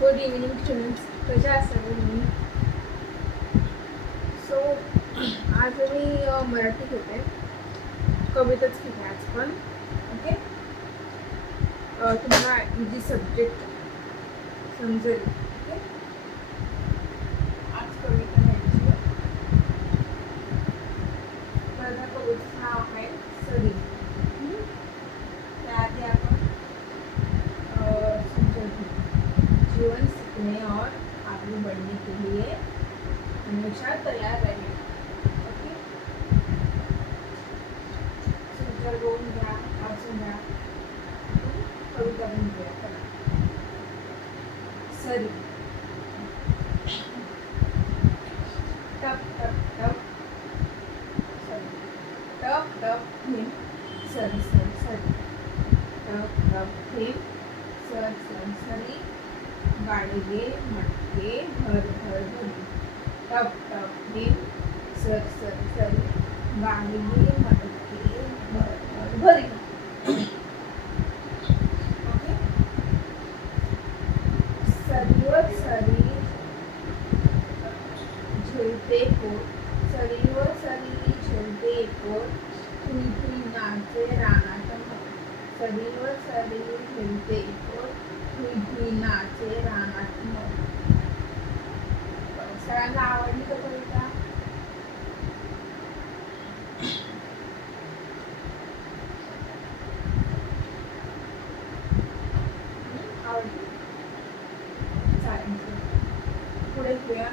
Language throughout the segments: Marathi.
गुड इव्हनिंग स्टुडंट्स, कशा असता तुम्ही? सो आज मी मराठी घेते, कविताच घेते आज पण. ओके, तुम्हाला इझी सब्जेक्ट समजेल. ओके, आज कविता घ्यायची. माझ्या कवितेचं नाव आहे सरी. त्याआधी आपण समजून घेऊ. जीवन सीखने और आगे बढ़ने के लिए हमेशा तैयार रहे. ओके, सुंदर बोलून घ्या, वाचून घ्या. कविता पण घ्या. सरी. टप टप टप सरी, टप टप थेंब सरी सरी सरी, टप टप थेंब सर सर सरी, गाडगे मटके भर भर भरी. टप टप थेंब सर सर सरी, गाडगे मटके भर भर भरी. ओके, सरीवर सरी झुलते पोट, सरीवर सरी झुलते पोट, थुई थुई नाचे रानात मोर. सरीवर सरी झुलते पोट, थुई थुई नाचे रानात मोर. सगळ्यांना आवडली का कविता? आवडली? चालेल. पुढे घेऊया.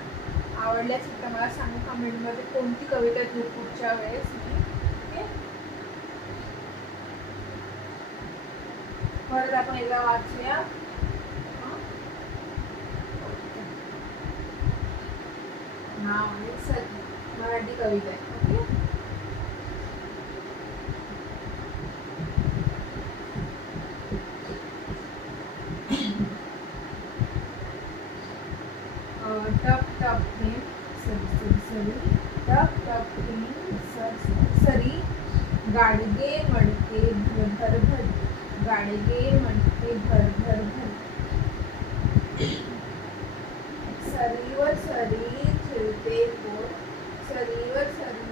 आवडल्यास तर मला सांगा कमेंटमध्ये कोणती कविता घेऊ पुढच्या वेळेस. ओके, परत आपण एकदा वाचूया. नाव आहे सरी, मराठी कविता आहे. ओके, टप टप थेंब सरी सरी सरी, टप टप थेंब सर सर सरी, गाडगे मडके भर भर भरी. गाडगे मडके भर भर भरी. सरीवर सरी झुलते पोट, सरीवर सरी